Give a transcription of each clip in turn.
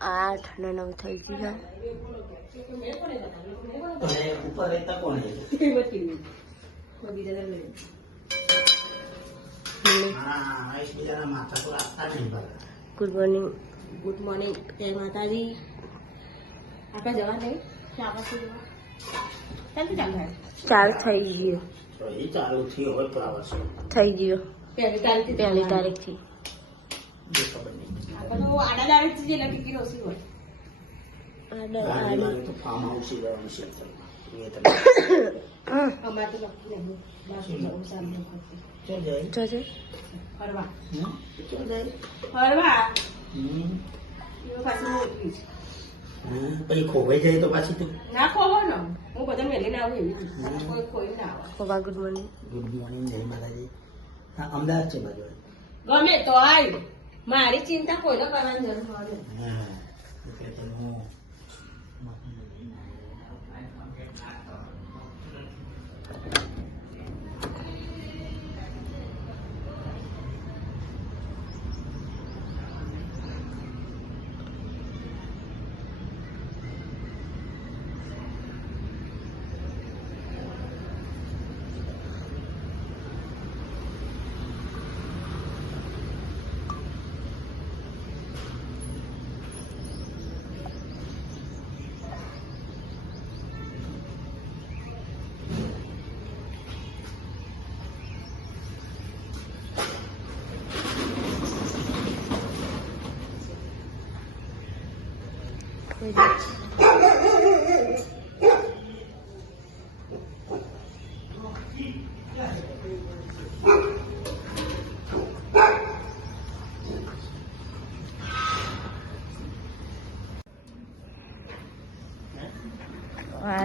8 અને 9 થઈ ગયું ગુડ મોર્નિંગ. Good morning. જય માતાજી. આપણે જવા નહીં ચાલુ થઈ ગયું. થઈ ગયું પહેલી તારીખ 1 તારીખથી. આડા તારીખ જે લખી ગઈ ઓછી હોય અમારે તો લખી નહીં જોજે ફરવા ફરવા પાછું પછી ખોવાઈ જાય તો પાછી તું ના ખોવો ને હું બધા મેલીને આવું એવી કોઈ ખોઈ ના આવે. ખોબા ગુડ મોર્નિંગ. ગુડ મોર્નિંગ જય માતાજી. હા અમદાવાદ છે બાજુ. ગમે તો આય મારી ચિંતા કોઈને કરવાની જરૂર પડે. હા એટલે તો હું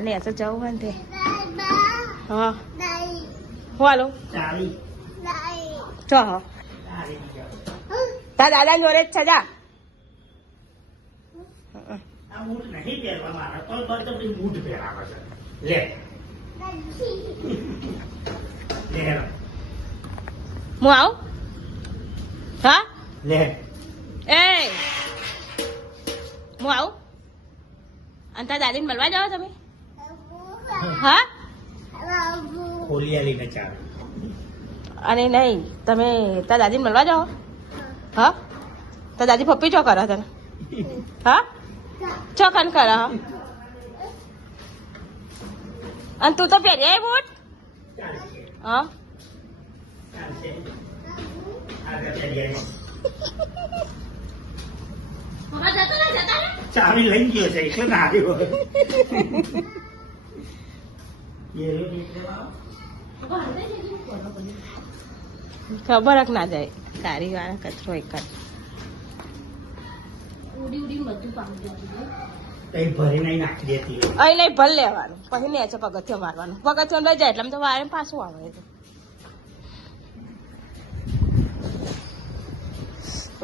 ને તો જવું હોય ને તે હા હાલો ચાલી ચો હા તાર દાદા જોડે જ છે જા. આ બૂટ નહીં પહેરવા મારા તો બળજબરી બૂટ પહેરાવે છે. લે લે હું આવું હા લે એ હું આવું અને તાર દાદીને મળવા જાઓ તમે હા ખોલી આલીને ચાલ. અને નહીં તમે તાર દાદીને મળવા જાઓ હા તાર દાદી પપ્પી ચો કરે તને હા ચોકન કરે હા અને તું તો પહેરી આવી બૂટ હા ચાલશે આગળ ચાલી ચાવી લઈ ગયો છે એટલે ના આવ્યો. ખબર જ ના જાય સારી વાળા કચરો એક જ ઉડી ઉડી બધું પાણી કઈ ભરી નહીં નાખી દેતી. અહીં નહીં ભલ લેવાનું પછી ને છે પગથિયો મારવાનું પગથિયો લઈ જાય એટલે આમ તો વારે પાછું આવે છે.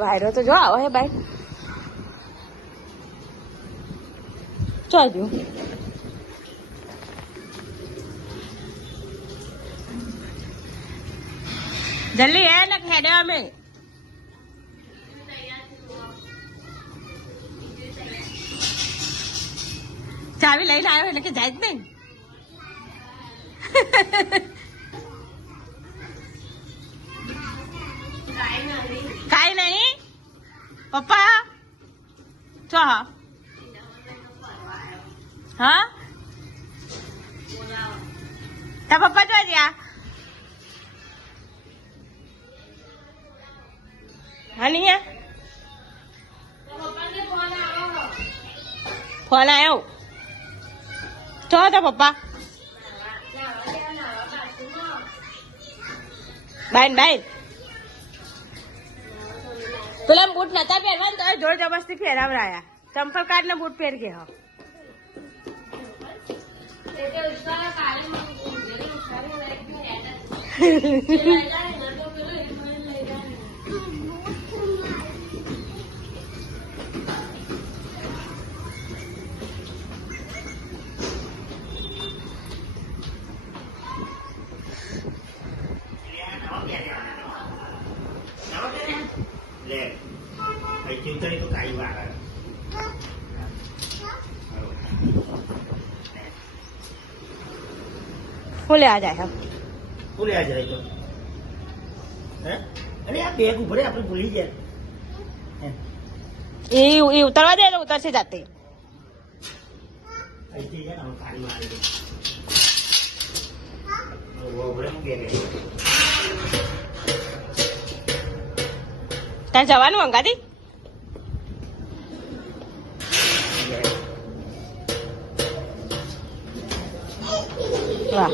વાયરો તો જો આવો હે બાઈ ચાલજો જલ્દી હે ને ખેડે અમે ચાવી લઈને આવ્યો એટલે કે જાય જ નહીં. કાઈ નહીં પપ્પા ચો હા તા પપ્પા જો રહ્યા હા નહીં ફોન આવ્યો ચો તા પપ્પા બાઈન બાઈન પેલા બૂટ નતા પહેરવા તો જોર જબરસ્તી ફેરાવરાયા ચંપલ કાઢ ને બૂટ પહેર ગયા લે ચિંતા તો કાઈ વાર હું લેવા જાય તું લે જાય તો હે અરે આ બેગ ઉભરે આપણે ભૂલી ગયા એ ઉતરવા દે તો ઉતરશે જાતે અહીંથી જાય ને હવે કાઢી મારી દે ઉભરે મૂકી દે ત્યાં જવાનું અંગાથી વાહ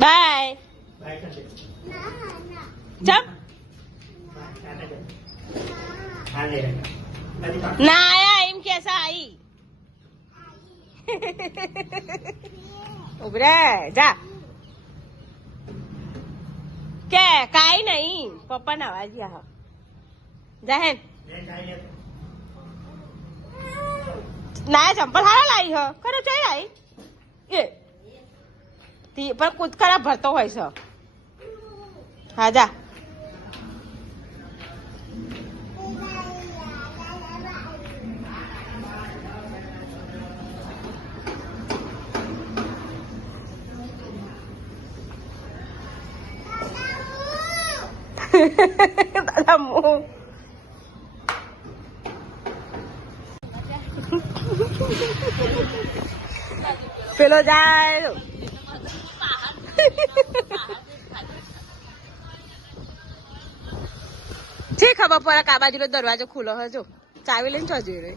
બાય બાય કરજે ચમ હા લે ના આયા એમ કેસા આઈ ઉભરે જા કે કાઈ નહીં પપ્પા ના અવાજ ગયા જા હે ના ચંપલ હારા લાવી હ ખરો ચઈ લાવી એ પણ કૂદ ખરાબ ભરતો હોય છે હા જા દાદા મું પેલો જાય છે ખબર પડે કે આ બાજુનો દરવાજો ખુલ્લો હજો ચાવી લઈને જજો રે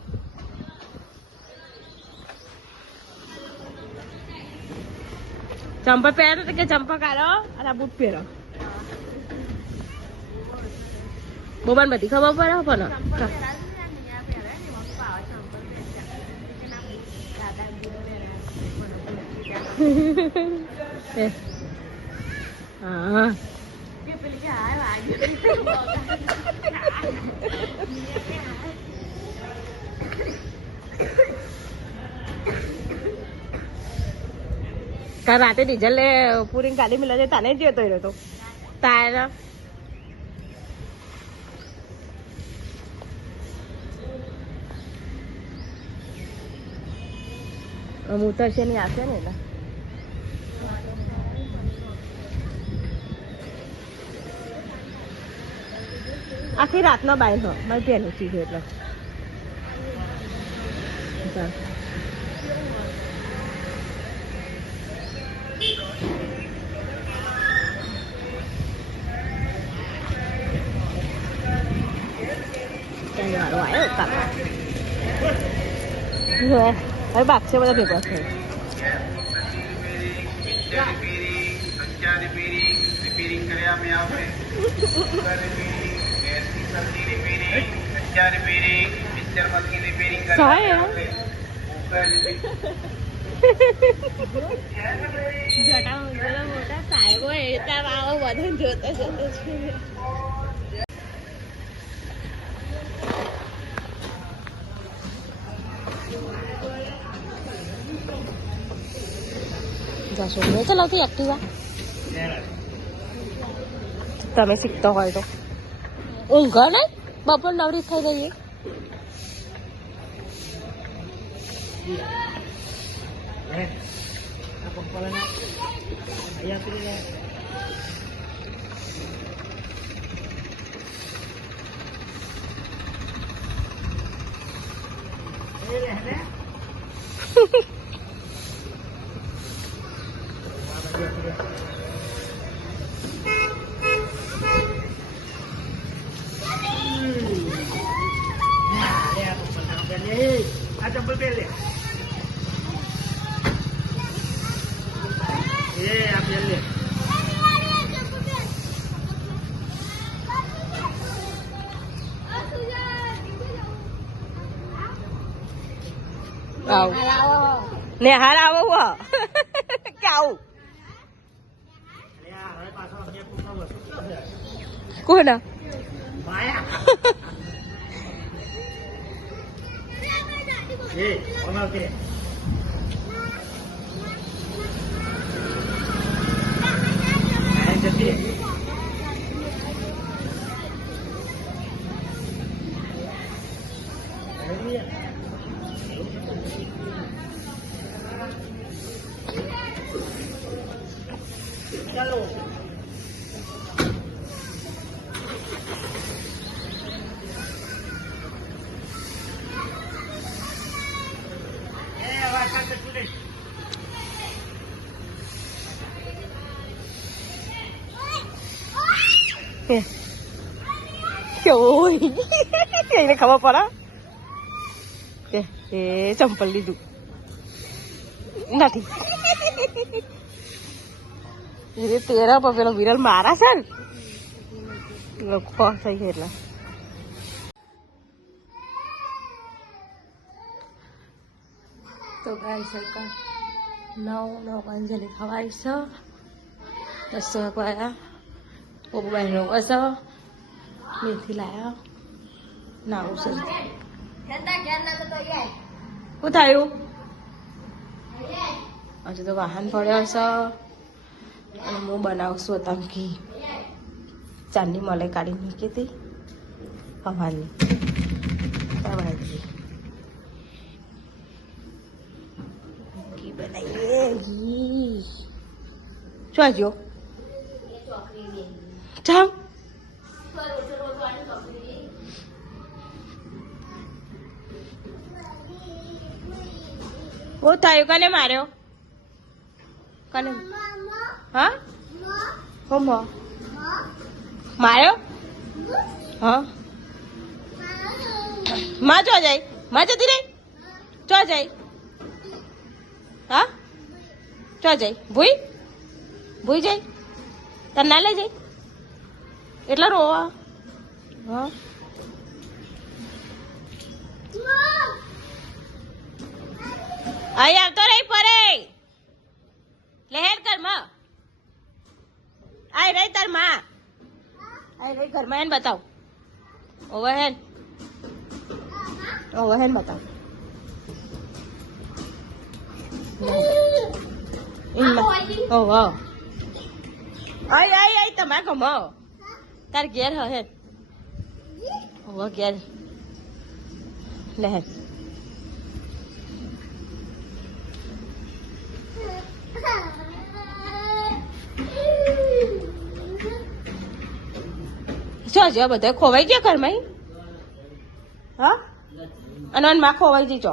ચંપલ પહેરો તો કે ચંપલ કાઢો અને આ બૂટ પહેરો બોબાન બધી ખબર પડે પણ હા કાલ રાતે ડીઝલ લે પૂરી ગાડી મિલા જાય તાને જતો રહ્યો તો તારા ઉતરશે નહીં આપશે ને એટલે આખી રાતનો બાય હો મારી પેલું ચીજ એટલે હવે બાગ છે બધા ભેગા છે મોટા સાહેબો એટલા આવો બધું જોતા જોતા છે જશો મેં ચલાવતી એક્ટિવા તમે શીખતો હોય તો ઊંઘ નહીં બપોર નવરી થઈ ગઈ આ ચંપલ પહેર લે એ આ પહેર લે નેહાર આવો કે આવું કોના ઓય એને ખબર પડે કે એ ચંપલ લીધું નથી એ તેરા પર પેલો વિરલ મારા છે ને લખો થઈ ગઈ એટલે તો ગાય સરકાર 9 અંજલિ ખવાય છે 10 વાગ્યા પપ્પાને બસ મેથી લાયા નાવું છે શું થયું હજુ તો વાહન પડ્યો છે અને હું બનાવશું હતા ઘી ચાંદની મલાઈ કાઢી મૂકી હતી પવારની બનાવી ઘી બનાવીએ ઘી જોજો જાઓ શું થયું કને માર્યો કને હા હો માર્યો હા માં ચો જાય માં જતી રહી ચો જાય હા ચો જાય ભૂઈ ભૂઈ જાય તને ના લઈ જાય એટલા રોવા હા અહીં આવતો રહી પરે લહેર કર માં આય રહી તાર માં આય રહી ઘરમાં એને બતાવ ઓવહેન બતાવ આય આય આય તમારે ગમો તાર ઘેર હે ઓવા ઘેર લહેર જો બધા ખોવાઈ ગયા ઘરમાં હા અને માં ખોવાઈ જઈ ચો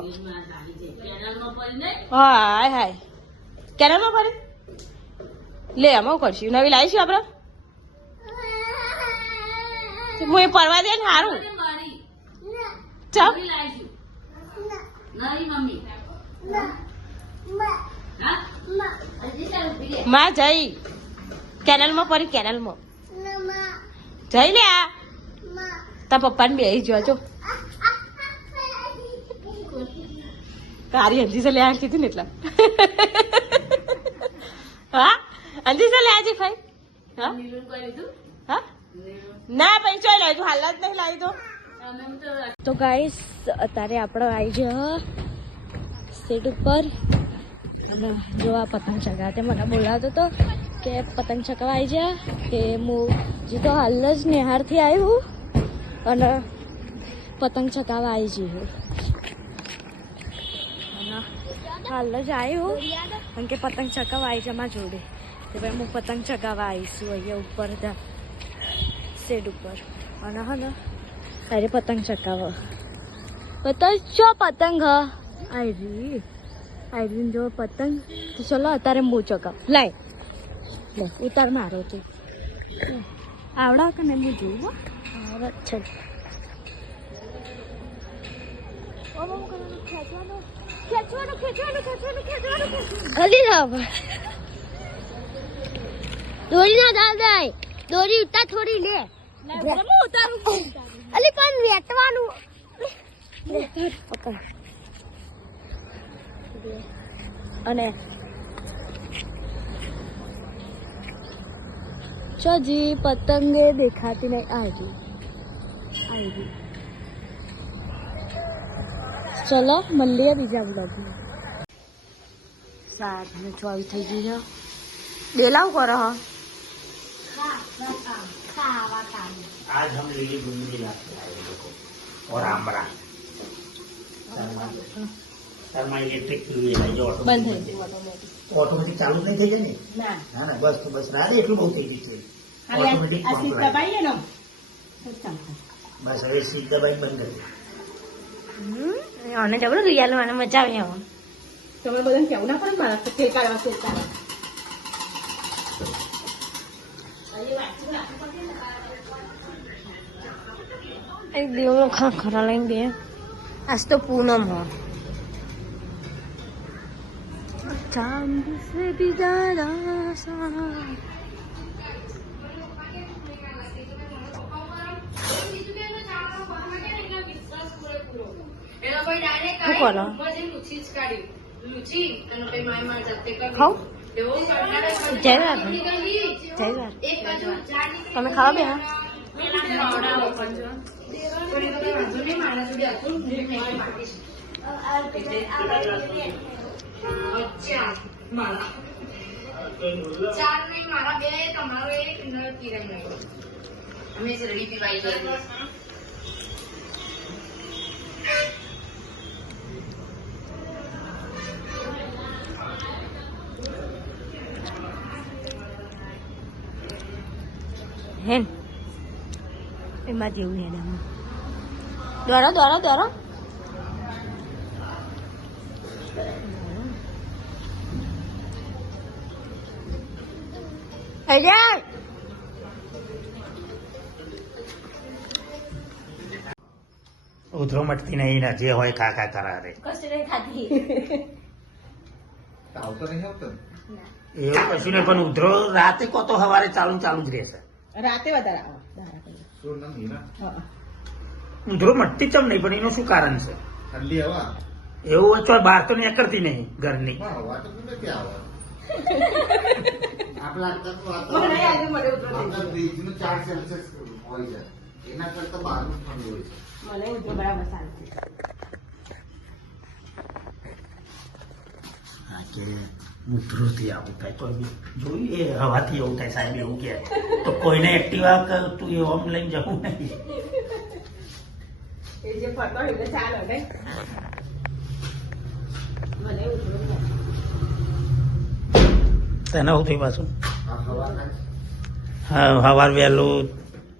હા હાય હાય કેનાલમાં ફરે લે આમાં કરશું નવી લાવીશું આપડે હું એ પરવા દે ને સારું ચાલ માં જઈ કેનાલમાં ફરી કેનાલમાં જઈ લે આ તાર પપ્પાને બે જોજો તારી અંજી સે લે આવી કીધું ને એટલા હા અંજી સે લે આજે ભાઈ હા હા ના ભાઈ ચોઈ લાવી તું હાલ જ નહીં લાવી તો ગાઈસ અત્યારે આપણે આવી ગયા સીટ ઉપર અને જો આ પતંગ ચગાવતે મને બોલાવતો હતો કે પતંગ ચગાવવા આવી જા કે હું જે તો હાલ જ નેહારથી આવ્યું અને પતંગ ચગાવવા આવી જઈએ અને હાલ જ આવ્યું કારણ કે પતંગ ચગાવવા આવી છે મારા જોડે તો ભાઈ હું પતંગ ચગાવવા આવીશું અહીંયા ઉપર શેડ ઉપર અને હા ને તારે પતંગ ચગાવો પતંગ છો પતંગ હ આયરીન જો પતંગ તો ચલો અત્યારે હું ચગાવ લાય લે ઉતાર મારો તું આવડા કે નહીં હું જોઉં આવડે છે હજી રાવ દોરી ના દાદા દોરી ઉતાર થોડી લે અલી પણ વેટવાનું અને ચોજી પતંગે દેખાતી નહીં આવી ચલો મળીએ બીજા બ્લોગમાં 7:24 થઈ ગઈ છે બેલાવ કરો હ आज हम लिली बुंदी लाते हैं देखो और आमरा शर्मा इलेक्ट्रिक चूल्हे है जो બંધ થઈ ગયું ऑटोमेटिक चालू नहीं થઈ જાય ને ના ના ના બસ તો બસ રાડે એટલું બહુ થઈ ગયું છે ઓટોમેટિક આ સીટ દબાઈએ ને બસ હવે સીટ દબાઈ બંધ કરી અને જબરું રિયાલ મને મજા આવે હવે તમે બધાને કેવું ના પડે મારા તેલ કાઢવા તેલ કાઢવા એક દેવનો ખરા લઈને બે આજ તો પૂનમ હો ચાંદ સે ભી જ્યાદા સારા શું કરો ખાઓ જય વાર તમે ખાવા બે ચાર નહીં મારા બે તમારો એક કિરણ અમે શેરડી પીવાઈ ગઈ હેન એમાં જેવું હેડ દોરો દોરો દોરો થઈ જાય ઉધરો મટતી નહીં ને જે હોય ખા ખા કરા રે કશું ખાધી એવું કશું નહીં પણ ઉધરો રાતે કો તો સવારે ચાલુ ચાલુ જ રહેશે રાતે વધારે આવો ઉધરો મટતી ચમ નહીં પણ એનું શું કારણ છે ઠંડી હવા એવું હોય તો બહાર તો નીકળતી નહીં ઘરની હવા તો નથી આવે મને આજે મળે ઉતરો આપણા ફ્રીજનું 4 સેલ્સિયસ હોય છે એના કરતા બહારનું ઠંડુ હોય છે મને ઉતરો બરાબર શાંતિ હા કે ઉધરોથી આવું થાય તો જોઈએ હવાથી એવું થાય સાહેબ એવું કે તો કોઈને એક્ટિવા તું એ ઓમ લઈને જવું નહીં એ જે ફરતો હોય એટલે ચાલો ને મને ઉતરો તને શું થયું પાછું આ હવા હા સવાર વહેલું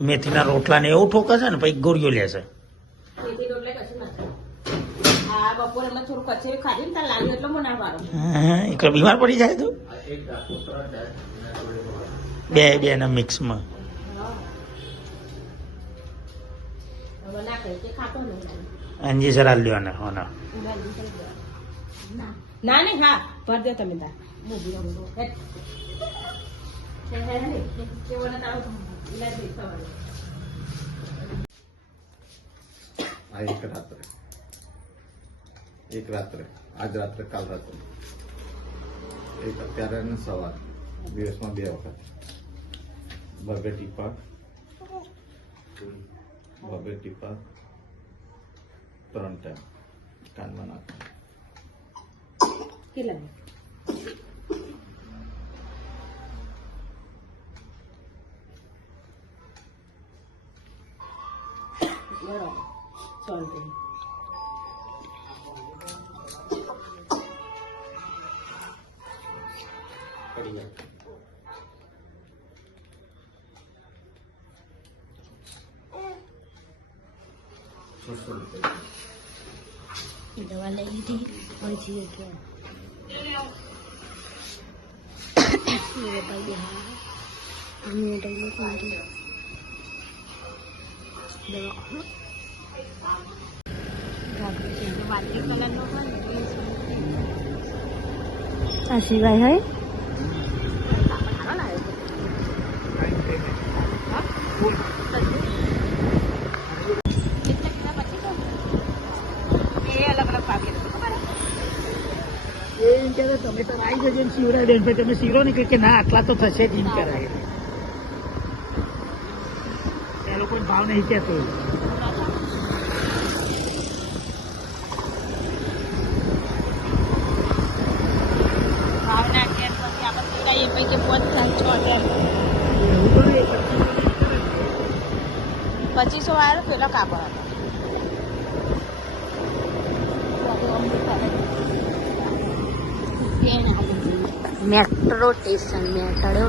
મેથીના રોટલા ને એવું ઠોકે છે ને પછી ગોળીઓ લે છે મેથી રોટલે કશું ના થાય આ બપોરે મેં થોડું કચેરી ખાધી ને તાર લાગ્યું એટલે મને ના પાડો એકલો બીમાર પડી જાય તો એક કોતરા જાય એના જોડે બે ના મિક્સમાં હવે ના કહે કે ખાતો નહીં અંજી સર લ્યો હોના ના નહીં હા ભર દો તમે તાર મૂવી રમો આ એક રાત્રે આજ રાત્રે કાલ રાત્રે એક અત્યારે અને સવાર દિવસમાં 2 વખત બબે ટીપા 3 ટાઈમ કાનમાં નાખ કેટલા બરાબર ચાલતું પડી જાય દવા લઈ લીધી પછી मेरे भाई यहाँ हमने डाली थी આ સિવાય હોય તમે તો આવી જજો ને શિવરાય બેન ભાઈ તમે શીરો નીકળે કે ના આટલા તો થશે જ એમ કરાય એ લોકો ભાવ નહીં કહેતો ભાવના કે પછી આપણે સિવાય એ પૈકી 5 6 એવું તો નહીં 2500 વાળો પેલો કાપડ હતો મેટ્રો સ્ટેશન મેટ્રો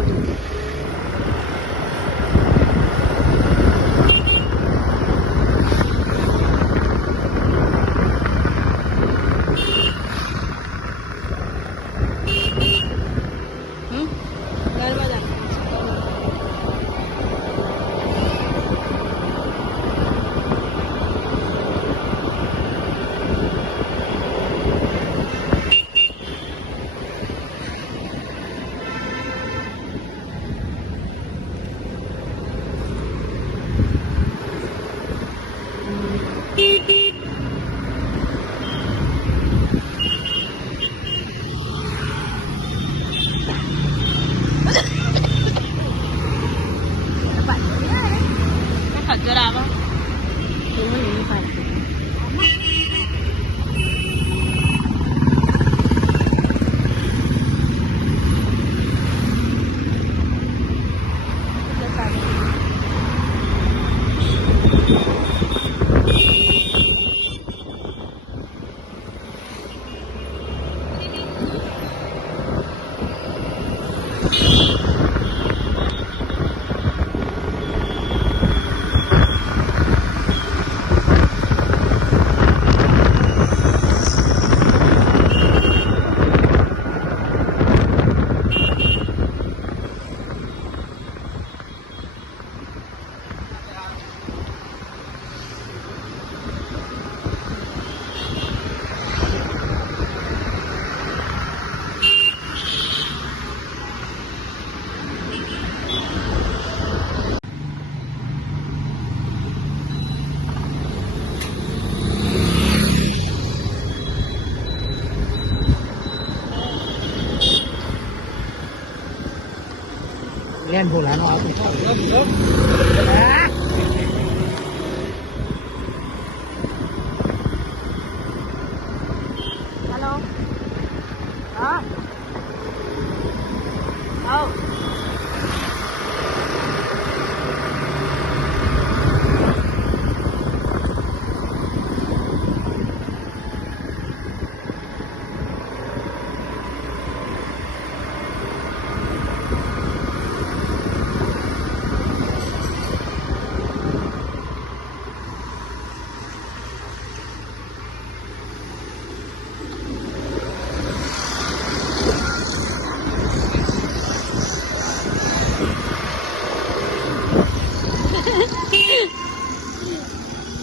લેન બોલાનો આપણે હેલો હા આવ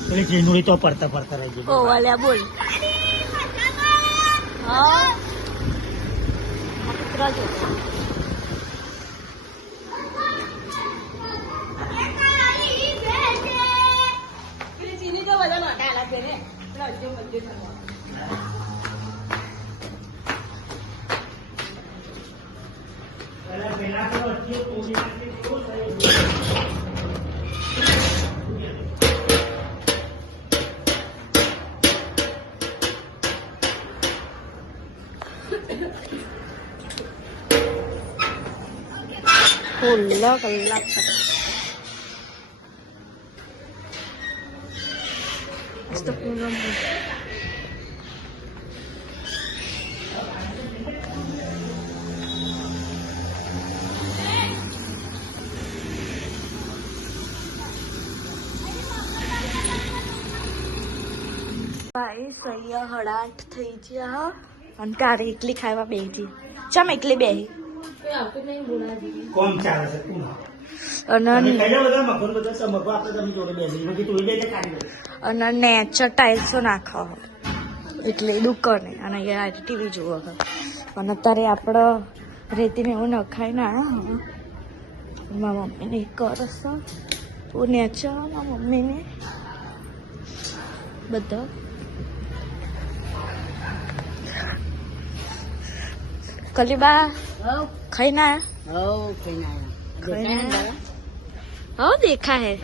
પેલી ચીનુડી તો પડતા પડતા રહી ઓ વાલ્યા બોલ હા કૂતરા જો પેલી ચીની તો બધા નોટા આલા છે ને રજો મજ્જો થવા પેલા તો અટકી તોડી નાખી કેવું થયું ફૂલ્લો કલાક મસ્ત પૂનમ ભાઈ સૈયા 8:30 થઈ ગયા અને તારે એકલી ખાવા બેસી ચમ એકલી બેસી કોમ ચાલે છે તું અને પહેલા બધા મગન બધા સમગવા આપણે તમે જોડે બેસી પછી તું બે ખાલી અને નેચર ટાઇલ્સો નાખો એટલે દુકાને અને અહીંયા ટીવી જુઓ અને અત્યારે આપણે રેતીને એવું નખાય ને મારા મમ્મીને કરસ હું નેચર મારા મમ્મીને બધા કલીબા ખાઈ ના હા દેખા હે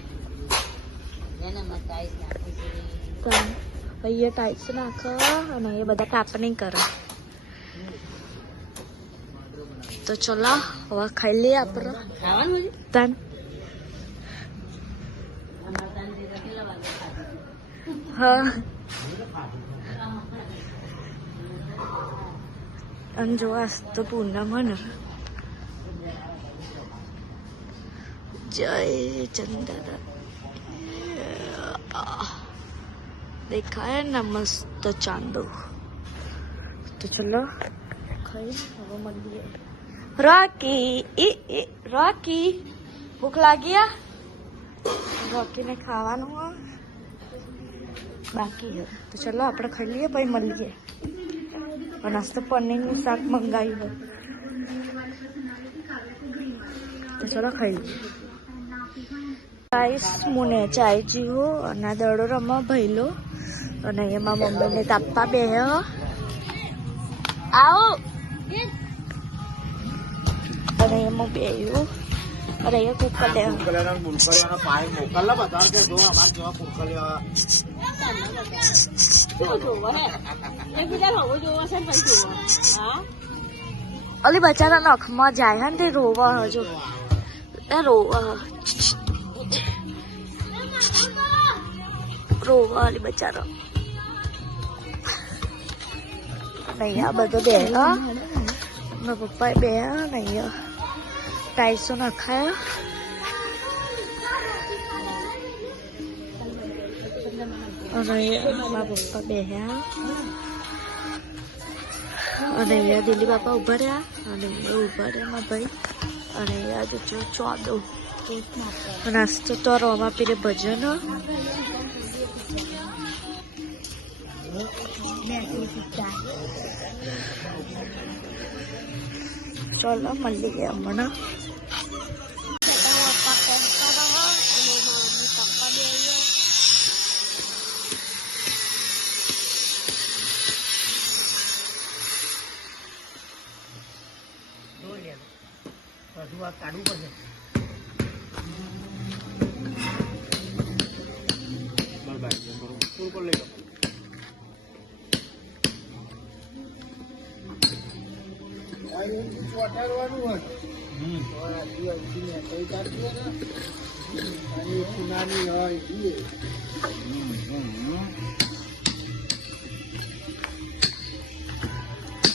અહીંયા ટાઈલ્સ નાખો અને એ બધા કાપણી કરે તો ચલો હવે ખાઈ લઈએ આપણે તન હા અને જો આજ તો પૂનમ ને જય ચંદ્ર દેખાય ને મસ્ત ચાંદો તો ચલો ખાઈ હવે મળીએ રોકી ભૂખ લાગી રોકીને ખાવાનું બાકી હે તો ચલો આપણે ખાઈ લઈએ પછી મળીએ અને આજ તો પનીરનું શાક મંગાવ્યું તો ચલો ખાઈ લઈએ ગાઈસ મુને ચાય જીવો અને દડો રમવા ભઈલો અને એમાં મમ્મીને તાપવા બે આવો અને એમાં બેયું અરે એ કુકર લે અલી બચારા નખમાં જાય હે ને તે રોવા હજુ રોવા રોવાલી બચારો નહીં. આ બધો બે મારા પપ્પા બે નહીં ટાઈસો નખાયા. અને મારા પપ્પા બેહ્યા અને અહીંયા દિલ્હી બાપા ઉભા રહ્યા અને અહીંયા ઉભા રહ્યા મારા ભાઈ. અને અહીંયા જો ચોદો નાસ્તો તો રવા પીરે ભજન. ચલો મળી ગયા હમણાં. બધું આ કાઢવું પડશે.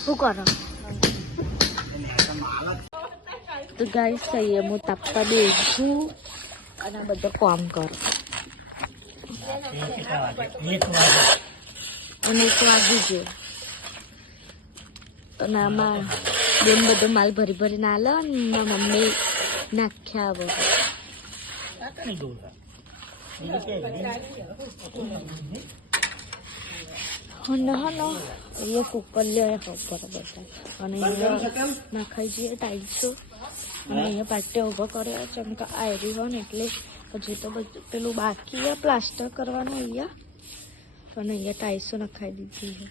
શું કરો? તો ગાઈસ સહી હું તાપતા બેસું અને આ બધું કામ કરું. અને 1 વાગી ગયો અને આમાં બેન બધો માલ ભરી ભરીને આલે અને મારા મમ્મી નાખ્યા બધું. અહીંયા કુકર લે ઉપર બધા અને અહીંયા નાખાઈ જઈએ ટાઈલ્સો. અને અહીંયા પાટે ઊભો કર્યો ચમકા આયરી હોય ને એટલે હજી તો બધું પેલું બાકી છે પ્લાસ્ટર કરવાનું અહીંયા. અને અહીંયા ટાઈલ્સો નખાઈ દીધી છે.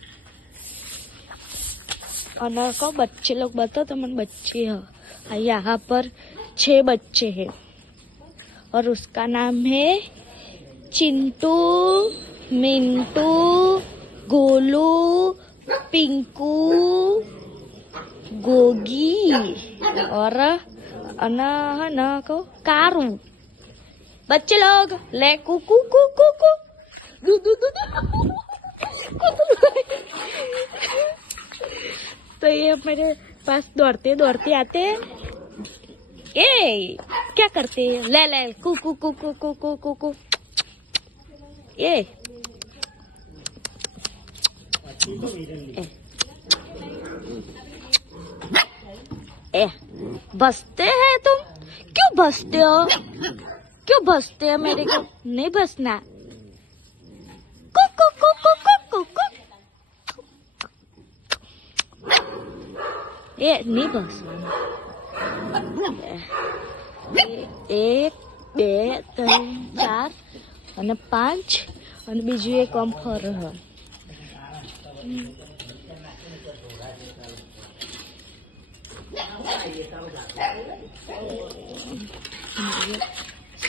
અને કહો બચ્चे लोग बताओ तो मन बच्चे है यहाँ पर 6 बच्चे हैं और उसका नाम है चिंटू, मिंटू, गोलू, पिंकू, गोगी और अना है ना को कारू. बच्चे लोग ले कुकू कुकू कुकू दू दू दू तो ये मेरे पास दौड़ते दौड़ते आते. ए क्या करते हैं? ले ले कुकू कुकू कुकू कुकू. ए ए बसते हैं तुम? क्यों बसते हो? क्यों बसते हो मेरे को? नहीं बसना. कुकू कुकू कुकू. એ નહીં બસ. 1 2 3 4 અને 5 અને બીજું એક આમ ફર હ.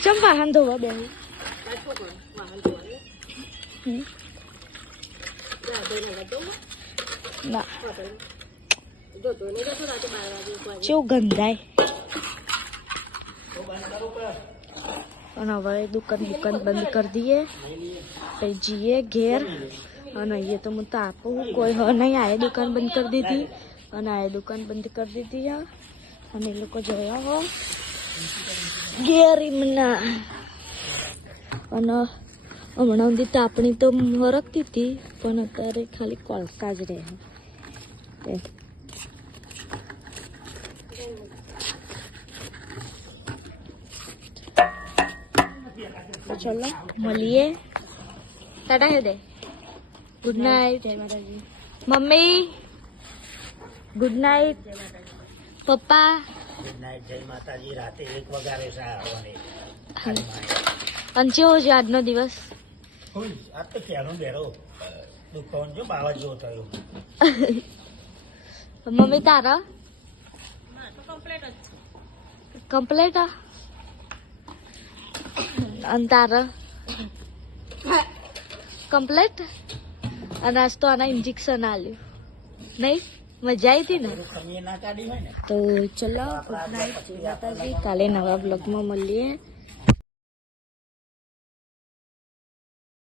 ચમ વાહન ધોવા બે ના કેવું ગંધાય. અને હવે દુકાન બંધ કરી દઈએ પછી જઈએ ઘેર. અને અહીંયા તો હું તો આપું કોઈ હ નહીં. આ દુકાન બંધ કરી દીધી અને આ દુકાન બંધ કરી દીધી. અને એ લોકો જોયા હો ઘેર એમના. અને હમણાં સુધી તાપણી તો હરકતી હતી પણ અત્યારે ખાલી કોલસા જ રહે. चलो મળીએ. ટાટા કહી દે. Good night. જય માતાજી. Mummy good night. પપ્પા ગુડ નાઇટ. જય માતાજી. રાતે 1 વાગે આવવાની. અને કેવો છે આજનો દિવસ? આ તો ક્યાંનો બેરો દુકાન જો બાવા જેવો થયો. મમ્મી તારા કમ્પ્લેટ અને તારા કમ્પ્લેટ. અને આજ તો આના ઇન્જેક્શન આલ્યું નહીં? મજા આવી હતી ને? તો ચલો ગુડ નાઇટ. જય માતાજી. કાલે નવા બ્લોગમાં મળીએ.